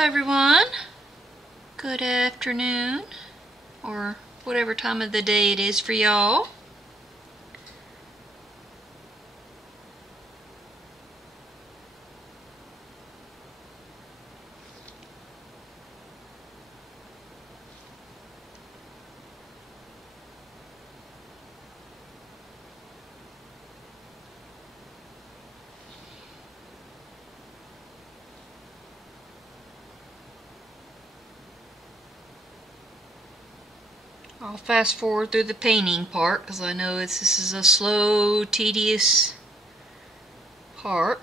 Hello everyone, good afternoon, or whatever time of the day it is for y'all. I'll fast forward through the painting part because I know this is a slow, tedious part.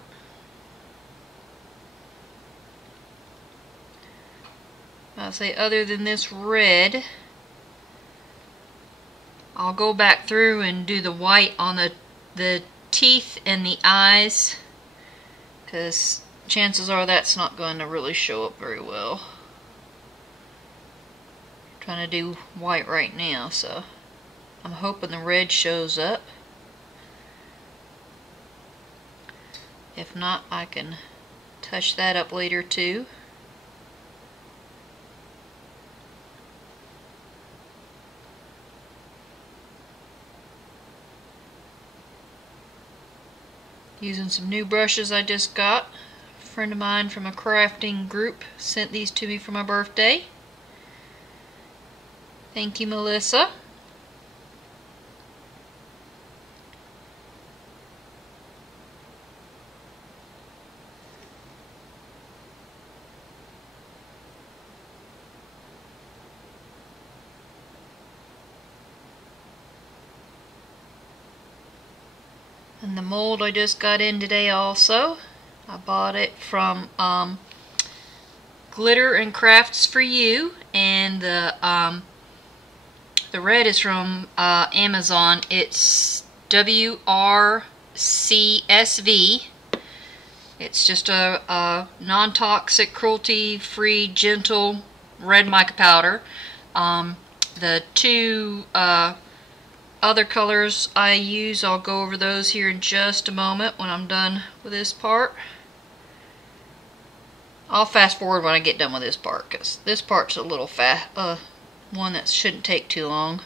I'll say other than this red, I'll go back through and do the white on the teeth and the eyes because chances are that's not going to really show up very well. Trying to do white right now, so I'm hoping the red shows up. If not, I can touch that up later too. Using some new brushes I just got. A friend of mine from a crafting group sent these to me for my birthday. Thank you, Melissa. And the mold I just got in today also. I bought it from Glitter and Crafts for You, and the red is from Amazon. It's WRCSV. It's just a non-toxic, cruelty-free, gentle red mica powder. The two other colors I use, I'll go over those here in just a moment when I'm done with this part. I'll fast forward when I get done with this part because this part's a little one that shouldn't take too long.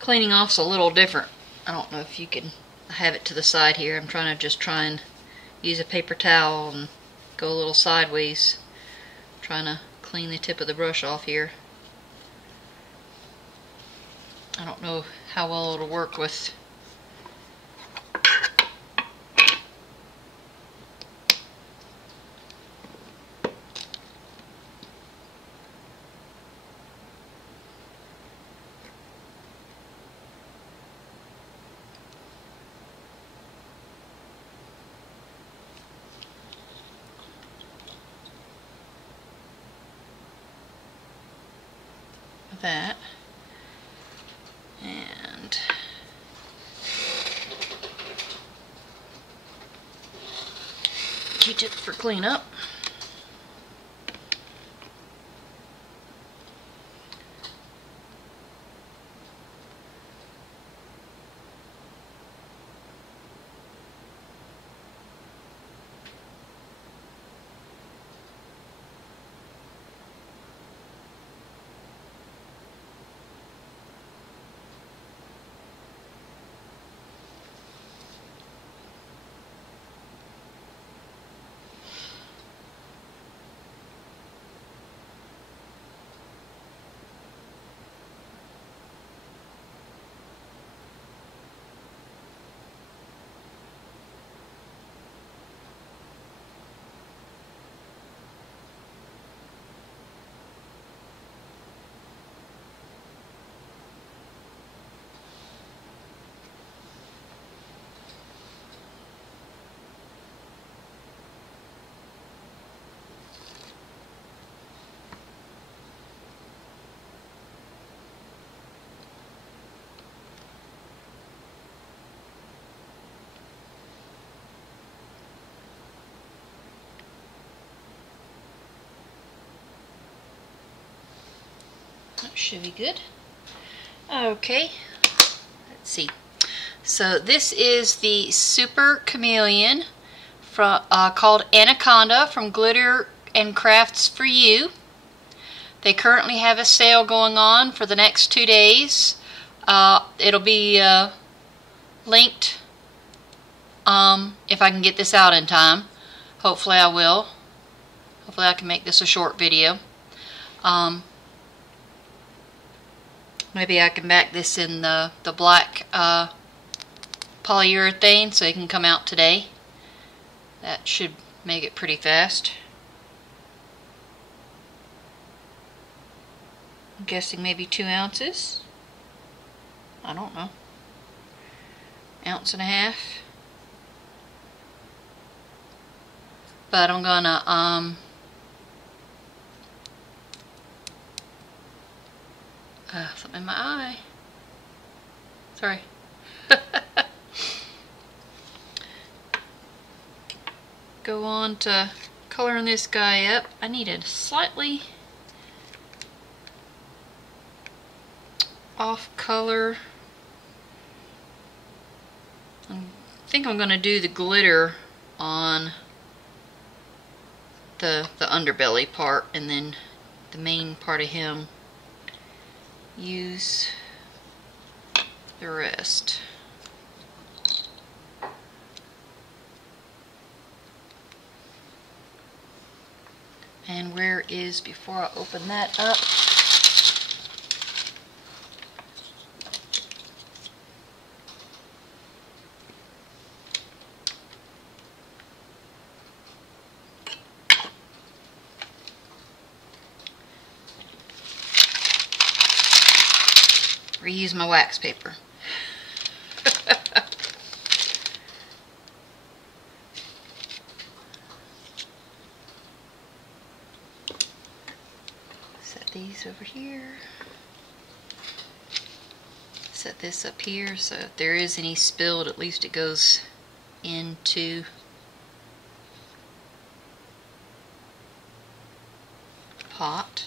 Cleaning off's a little different. I don't know if you can have it to the side here. I'm trying to try and use a paper towel and go a little sideways, trying to clean the tip of the brush off here. I don't know how well it'll work with that. And Q-tip for cleanup. should be good. Okay, let's see. So this is the Super Chameleon from called Anaconda from Glitter and Crafts for You. They currently have a sale going on for the next 2 days. It'll be linked if I can get this out in time. Hopefully I will. Hopefully I can make this a short video. Maybe I can back this in the black polyurethane so it can come out today. That should make it pretty fast. I'm guessing maybe 2 ounces. I don't know. 1.5 ounces. But I'm gonna something in my eye. Sorry. Go on to coloring this guy up. I need a slightly off color. I think I'm gonna do the glitter on the underbelly part, and then the main part of him use the rest. And where is, before I open that up, reuse my wax paper. Set these over here. Set this up here so if there is any spilled, at least it goes into the pot.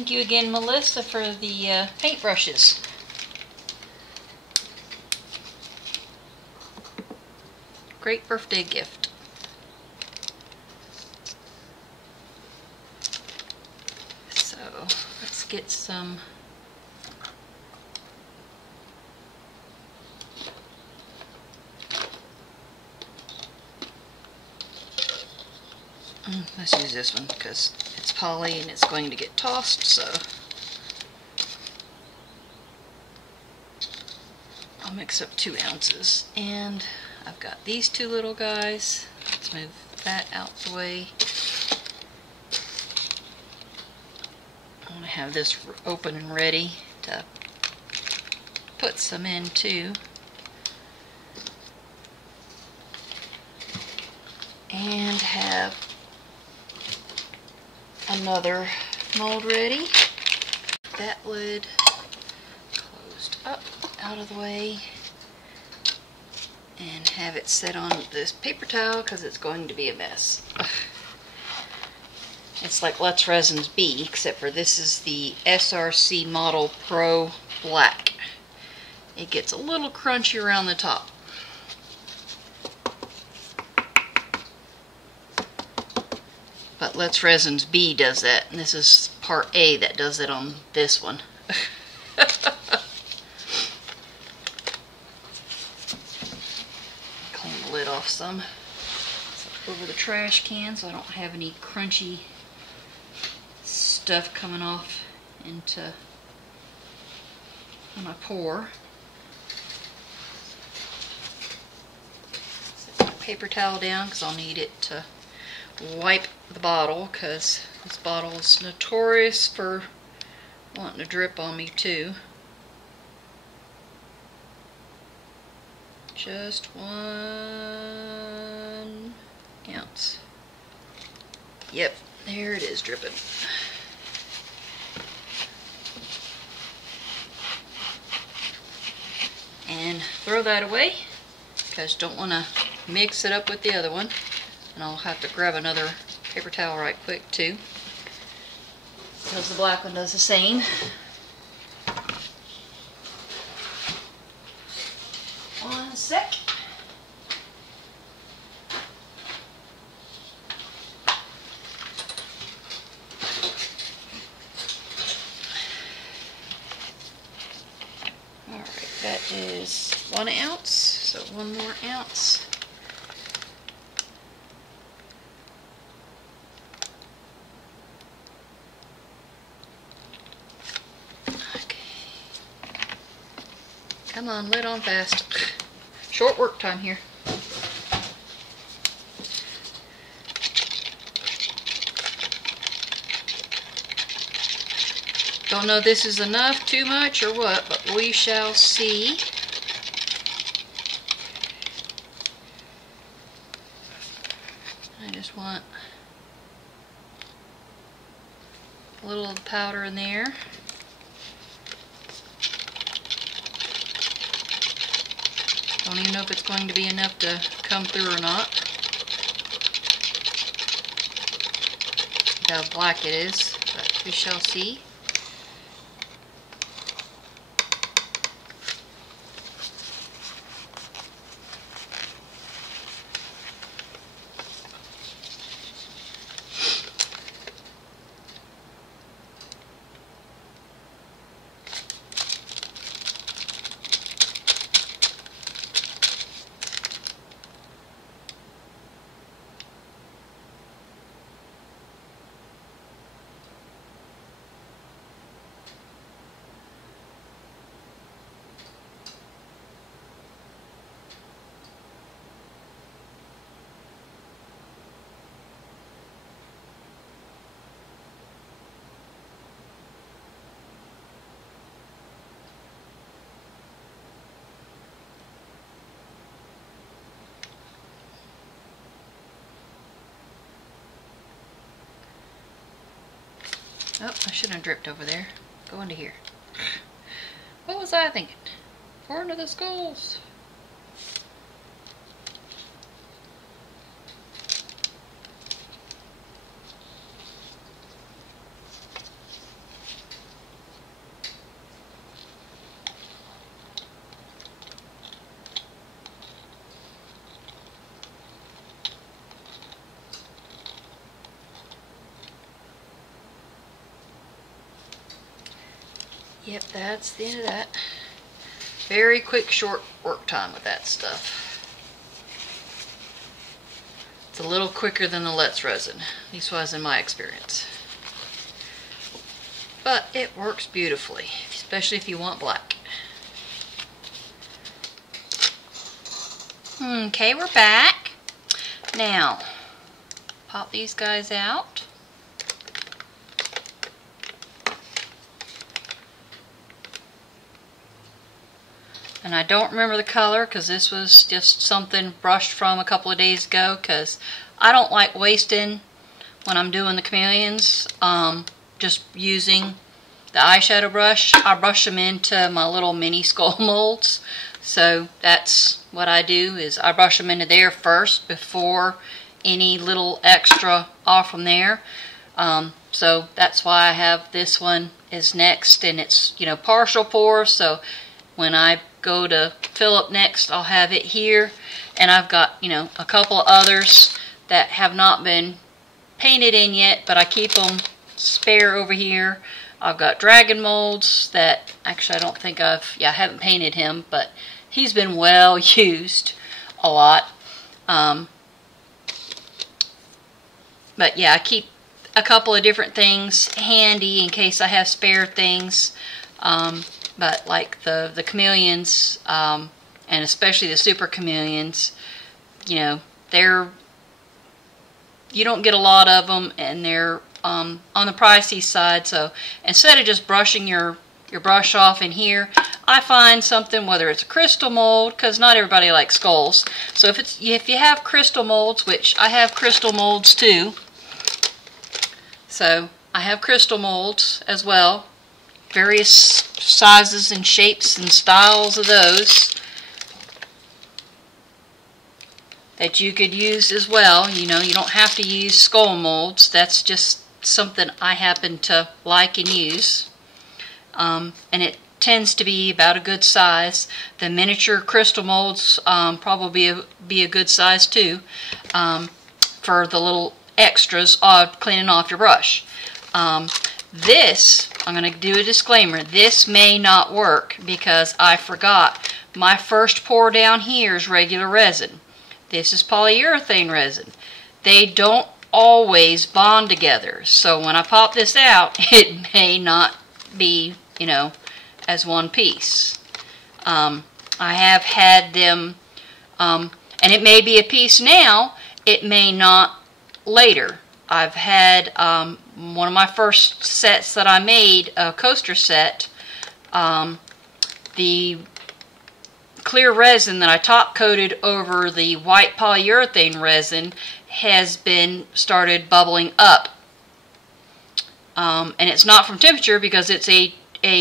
Thank you again, Melissa, for the paintbrushes. Great birthday gift. So, let's get some let's use this one because it's poly and it's going to get tossed, so I'll mix up 2 ounces. And I've got these 2 little guys. Let's move that out the way. I want to have this open and ready to put some in too. And have another mold ready. That lid closed up, out of the way, and have it set on this paper towel because it's going to be a mess. It's like ArtistsResin's B, except for this is the SRC Model Pro Black. It gets a little crunchy around the top. But ArtistsResin's B does that, and this is part A that does it on this one. Clean the lid off some. So over the trash can so I don't have any crunchy stuff coming off into when I pour. Set my paper towel down because I'll need it to wipe the bottle, because this bottle is notorious for wanting to drip on me too. Just 1 ounce. Yep, there it is dripping. And throw that away because don't want to mix it up with the other one. And I'll have to grab another paper towel right quick too, because the black one does the same. One sec. Alright, that is 1 ounce, so 1 more ounce. Come on, lid on fast. Short work time here. Don't know if this is enough, too much, or what, but we shall see. I just want a little of the powder in there. Don't even know if it's going to be enough to come through or not. Look how black it is, but we shall see. Oh, I shouldn't have dripped over there. Go into here. What was I thinking? Pour into the skulls. yep, that's the end of that. Very quick, short work time with that stuff. It's a little quicker than the Let's resin. At least was in my experience. But it works beautifully, especially if you want black. Okay, we're back. Now, pop these guys out. And I don't remember the color because this was just something brushed from a couple of days ago, because I don't like wasting when I'm doing the chameleons. Just using the eyeshadow brush, I brush them into my little mini skull molds. So that's what I do, is I brush them into there first before any little extra off from there. So that's why I have this one is next, and it's, you know, partial pour, so when I go to fill up next, I'll have it here. And I've got, you know, a couple of others that have not been painted in yet, but I keep them spare over here. I've got dragon molds that actually I don't think I haven't painted him, but he's been well used a lot. But yeah, I keep a couple of different things handy in case I have spare things. But like the chameleons, and especially the super chameleons, you know, you don't get a lot of them, and they're on the pricey side. So instead of just brushing your brush off in here, I find something, whether it's a crystal mold, because not everybody likes skulls. So if you have crystal molds, which I have crystal molds too. So I have crystal molds as well, various sizes and shapes and styles of those that you could use as well. You know, you don't have to use skull molds. That's just something I happen to like and use. And it tends to be about a good size. The miniature crystal molds probably be a good size too, for the little extras of cleaning off your brush. This, I'm going to do a disclaimer, this may not work because I forgot. My first pour down here is regular resin. This is polyurethane resin. They don't always bond together. So when I pop this out, it may not be, you know, as one piece. I have had them, and it may be a piece now, it may not later. I've had one of my first sets that I made, a coaster set, the clear resin that I top coated over the white polyurethane resin has been started bubbling up. And it's not from temperature because it's a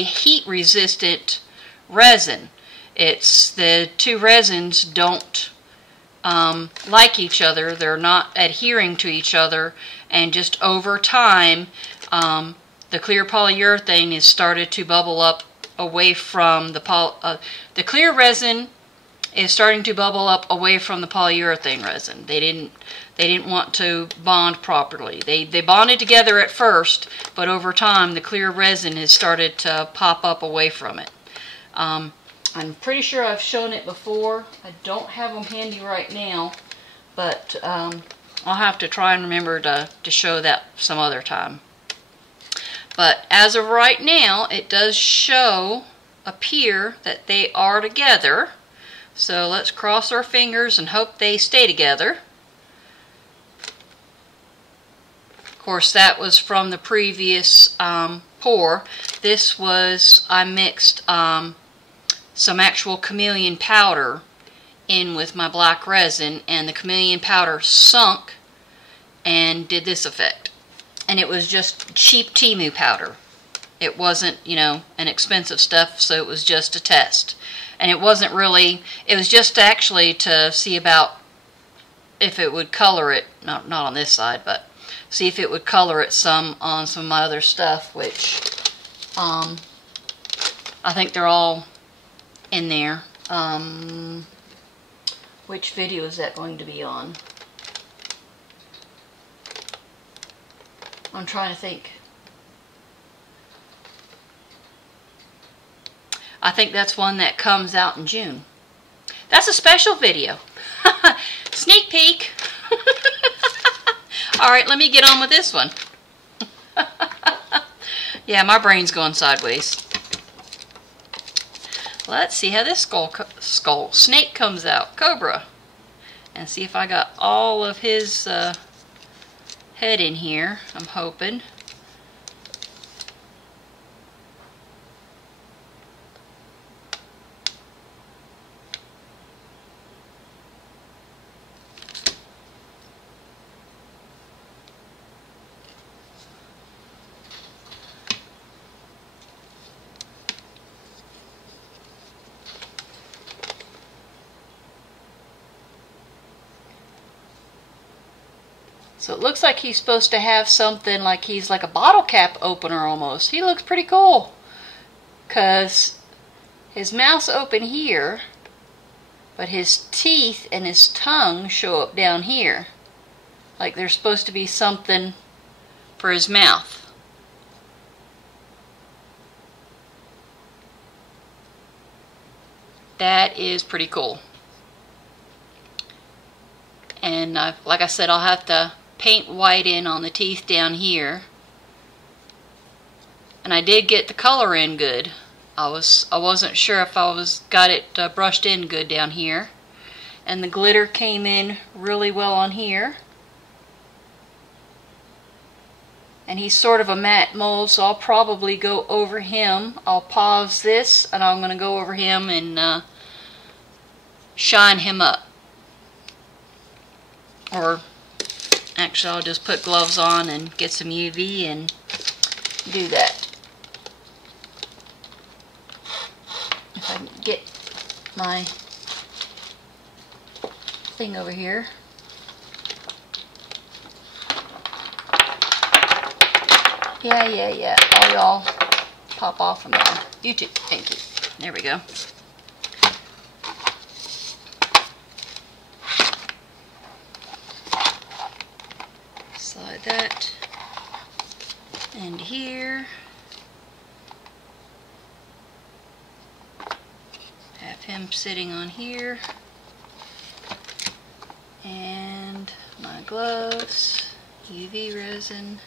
heat resistant resin. It's the two resins don't like each other. They're not adhering to each other, and just over time the clear polyurethane has started to bubble up away from the clear resin is starting to bubble up away from the polyurethane resin. They didn't want to bond properly. They bonded together at first, but over time the clear resin has started to pop up away from it. I'm pretty sure I've shown it before. I don't have them handy right now, but I'll have to try and remember to show that some other time. But as of right now, it does appear that they are together. So let's cross our fingers and hope they stay together. Of course, that was from the previous pour. This was, I mixed some actual chameleon powder in with my black resin, and the chameleon powder sunk and did this effect. And it was just cheap Temu powder. It wasn't, you know, an expensive stuff, so it was just a test. And it wasn't really, it was just actually to see about if it would color it, not on this side, but see if it would color it some on some of my other stuff, which I think they're all in there. Which video is that going to be on? I'm trying to think. I think that's one that comes out in June. That's a special video. Sneak peek. Alright, let me get on with this one. Yeah, my brain's going sideways. Let's see how this snake comes out. Cobra. And see if I got all of his head in here. I'm hoping. So it looks like he's supposed to have something like he's like a bottle cap opener almost. He looks pretty cool. Because his mouth's open here, but his teeth and his tongue show up down here. Like there's supposed to be something for his mouth. That is pretty cool. And like I said, I'll have to paint white in on the teeth down here. And I did get the color in good. I wasn't sure if I got it brushed in good down here. And the glitter came in really well on here. And he's sort of a matte mold, so I'll probably go over him. I'll pause this and I'm going to go over him and shine him up. Or actually I'll just put gloves on and get some UV and do that. If I can get my thing over here. Yeah. All y'all pop off from there. You too. Thank you. There we go. Slide that into here. Have him sitting on here. And my gloves, UV resin.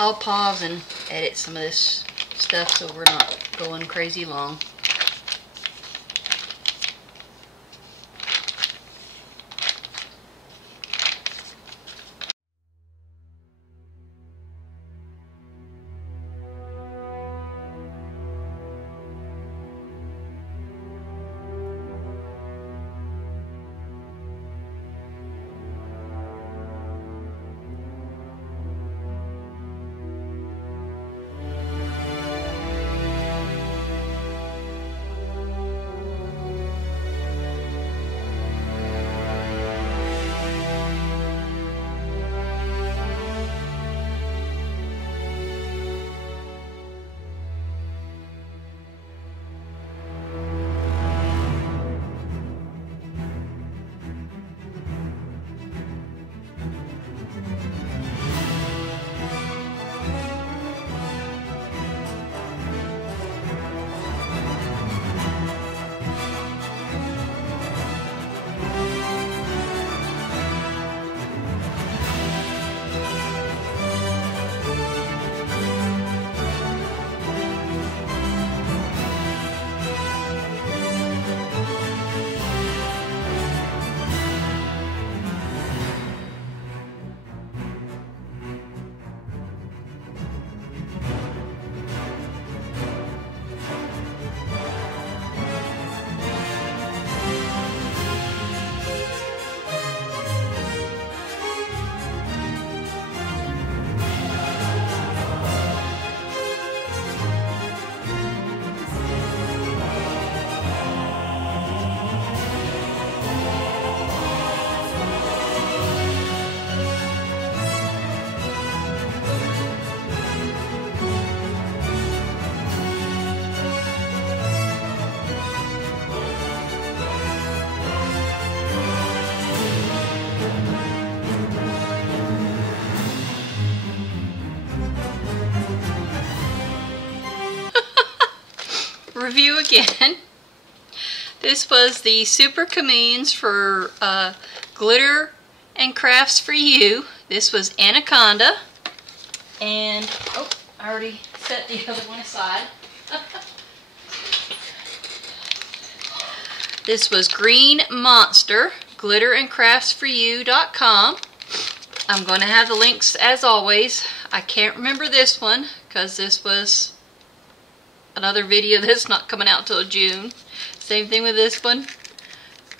I'll pause and edit some of this stuff so we're not going crazy long. review again. This was the Super Chameleons for Glitter and Crafts for You. This was Anaconda. And, oh, I already set the other one aside. This was Green Monster, glitterandcraftsforyou.com. I'm going to have the links as always. I can't remember this one because this was another video that's not coming out till June. Same thing with this one.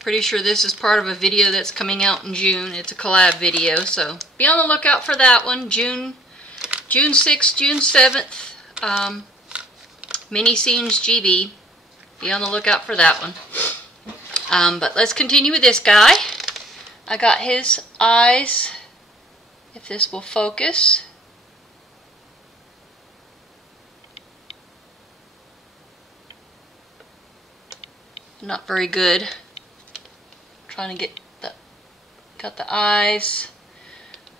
Pretty sure this is part of a video that's coming out in June. It's a collab video, so be on the lookout for that one. June 6th, June 7th. Mini Scenes GB. Be on the lookout for that one. But let's continue with this guy. I got his eyes, if this will focus. Not very good. Trying to get got the eyes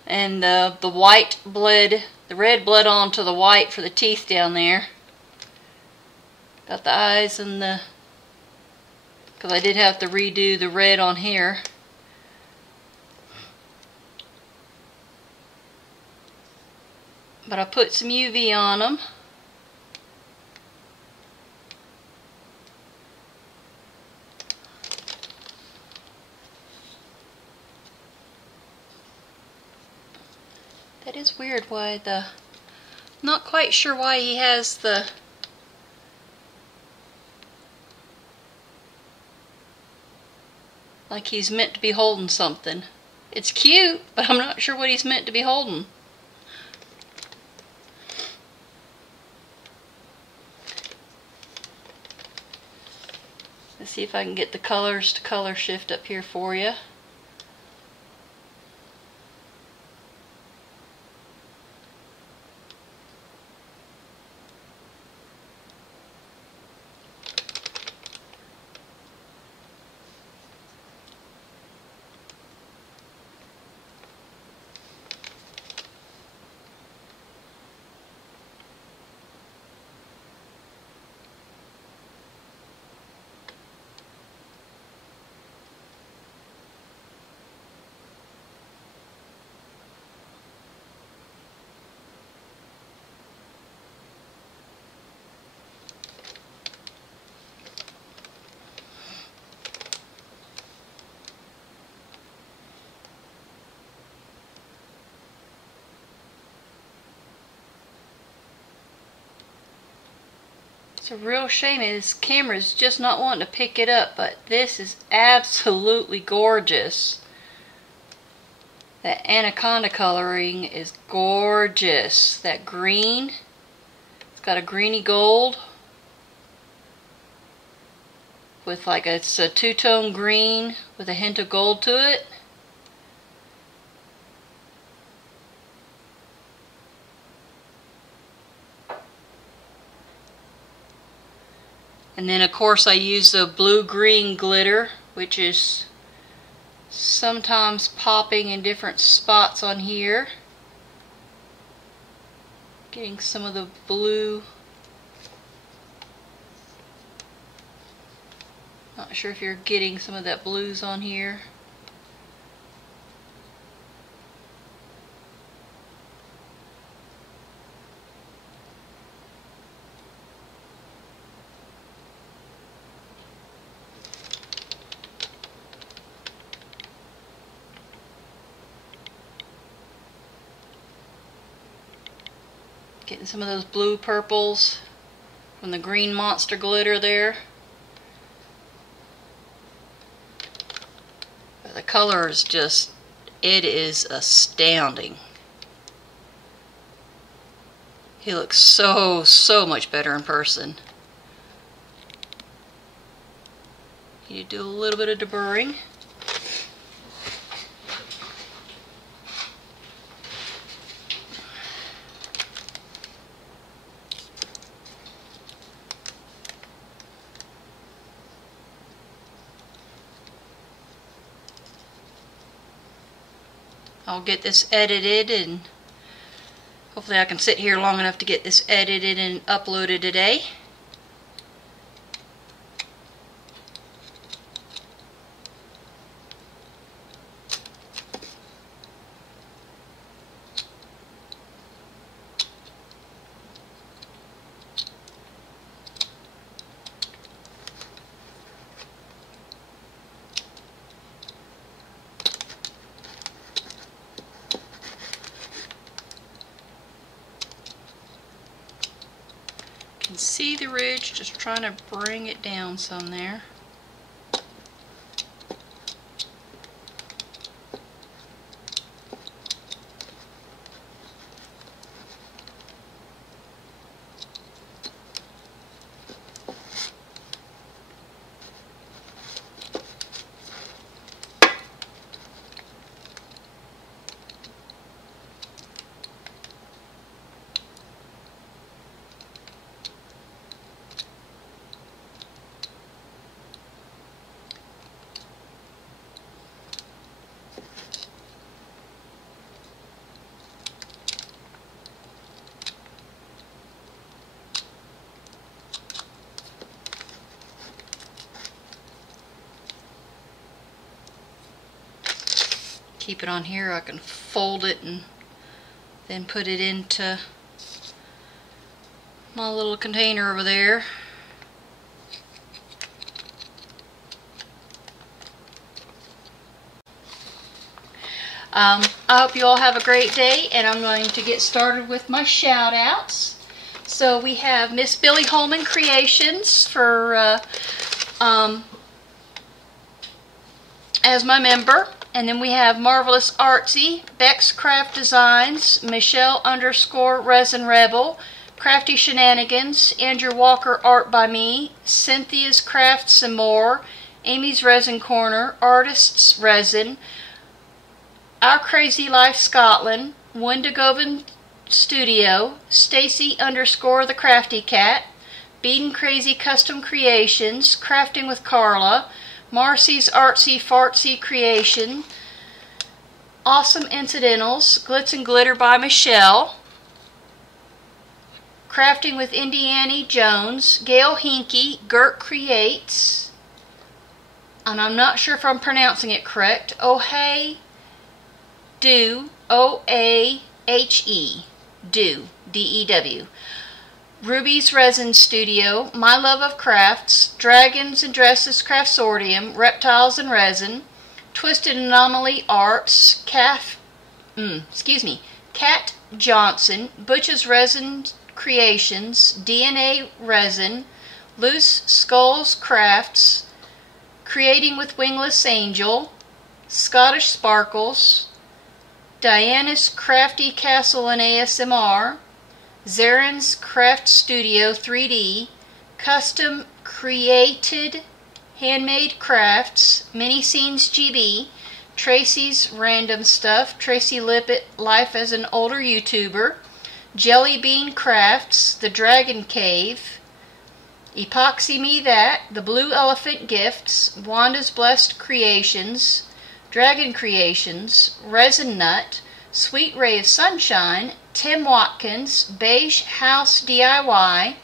and the white blood, the red blood onto the white for the teeth down there. Got the eyes and the, because I did have to redo the red on here. But I put some UV on them. That is weird why not quite sure why he has the like he's meant to be holding something. It's cute, but I'm not sure what he's meant to be holding. Let's see if I can get the colors to color shift up here for you. It's a real shame his camera's just not wanting to pick it up, but this is absolutely gorgeous. That Anaconda coloring is gorgeous. That green, it's got a greeny gold with like it's a two-tone green with a hint of gold to it. And then of course I use the blue-green glitter, which is sometimes popping in different spots on here. Getting some of the blue. Not sure if you're getting some of that blues on here. Getting some of those blue purples from the green monster glitter there. But the color is just, it is astounding. He looks so much better in person. You do a little bit of deburring. I'll get this edited and hopefully I can sit here long enough to get this edited and uploaded today. can see the ridge, just trying to bring it down some there. Keep it on here. I can fold it and then put it into my little container over there. I hope you all have a great day, and I'm going to get started with my shout outs. So we have Miss Billie Holman Creations for as my member. And then we have Marvelous Artsy, Beck's Craft Designs, Michelle_Resin Rebel, Crafty She-nan-i-gans, Andrew Walker Art by Me, Cynthia's Crafts and More, Amy's Resin Corner, ArtistsResin, Our Crazy Life Scotland, Wendigovan Studio, Stacy_the Crafty Cat, Beadinkrazy Custom Creations, Crafting with Karla, Marcy's Artsy Fartsy Creation, Awesome Incidentals, Glitz and Glitter by Michelle, Crafting with Indiana Jones, Gail Henke, Gert Creates, and I'm not sure if I'm pronouncing it correct, Oahe, Do, O-A-H-E, Do, D-E-W. Ruby's Resin Studio, My Love of Crafts, Dragons and Dresses Craftsortium, Reptiles and Resin, Twisted Anomaly Arts, Cat Johnson, Butch's Resin Creations, DandA Resin, Loose Skulls Crafts, Creating with Wingless Angel, Scottish Sparkles, Diana's Crafty Castle and ASMR, Zerin's Craft Studio 3D, Custom Created Handmade Crafts, Mini Scenes GB, Tracy's Random Stuff, Tracy Lippett-Life as an older YouTuber, Jelly Bean Crafts, The Dragon Cave, Epoxy Me That, The Blue Elephant Gifts, Wanda's Blessed Creations, Dragon Creations, Resin Nut, Sweet Ray of Sunshine, Tim Watkins, Beige House DIY,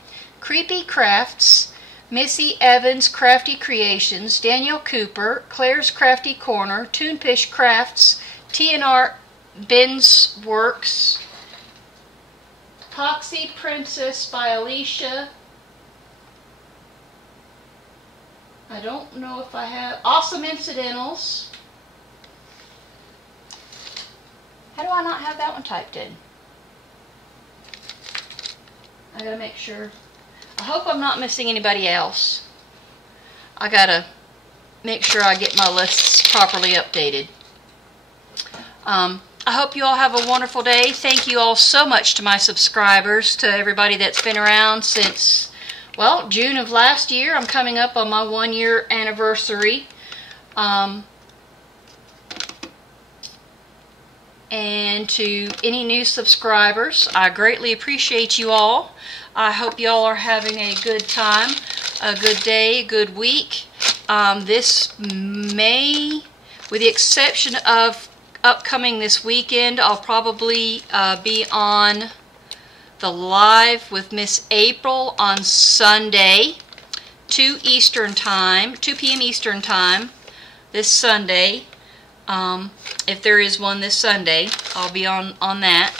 Creepy Crafts, Missy Evans Crafty Creations, Daniel Cooper, Claire's Crafty Corner, Toonfish Crafts, TNR Ben's Works, Epoxy Princess by Alicia. I don't know if I have Awesome Incidentals. How do I not have that one typed in? I gotta make sure. I hope I'm not missing anybody else. I gotta make sure I get my lists properly updated. I hope you all have a wonderful day. Thank you all so much to my subscribers, to everybody that's been around since, well, June of last year. I'm coming up on my 1-year anniversary. And to any new subscribers, I greatly appreciate you all. I hope you all are having a good time, a good day, a good week. This May, with the exception of upcoming this weekend, I'll probably be on the live with Miss April on Sunday, 2 p.m. Eastern Time, this Sunday. If there is one this Sunday, I'll be on that.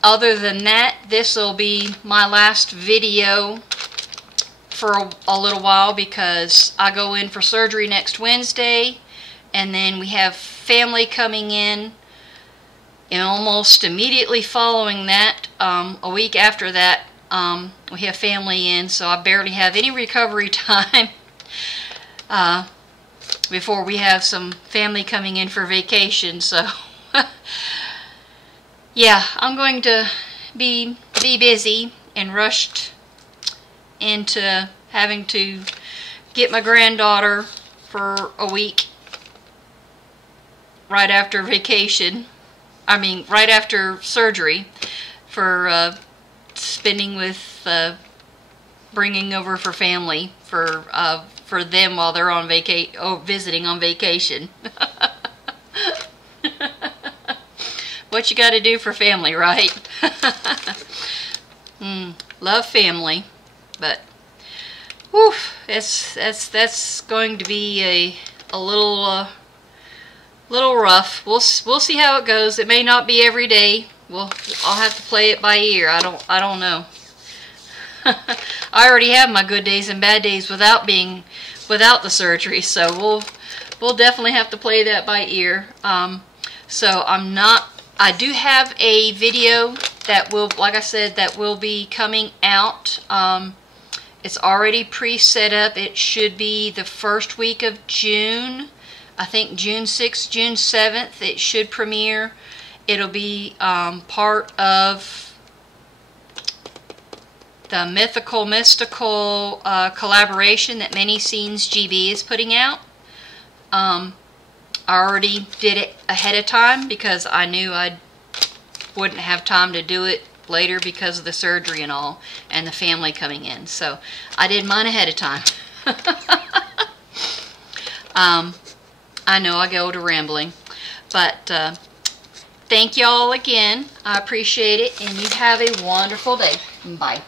Other than that, this will be my last video for a little while, because I go in for surgery next Wednesday, and then we have family coming in, and almost immediately following that, a week after that, We have family in, so I barely have any recovery time before we have some family coming in for vacation. So yeah, I'm going to be busy and rushed into having to get my granddaughter for a week right after vacation. I mean, right after surgery, for spending with, bringing over for family, for them while they're on visiting on vacation. What you got to do for family, right? Love family, but whew, that's going to be a little rough. We'll see how it goes. It may not be every day. I'll have to play it by ear. I don't know. I already have my good days and bad days without the surgery, so we'll definitely have to play that by ear. So I do have a video that will, like I said, that will be coming out. It's already pre-set up. It should be the first week of June. I think June 6th, June 7th, it should premiere. It'll be part of the mystical collaboration that Many Scenes GB is putting out. I already did it ahead of time because I knew I wouldn't have time to do it later because of the surgery and all, and the family coming in. So I did mine ahead of time. I know I go to rambling, but thank y'all again. I appreciate it, and you have a wonderful day. Bye.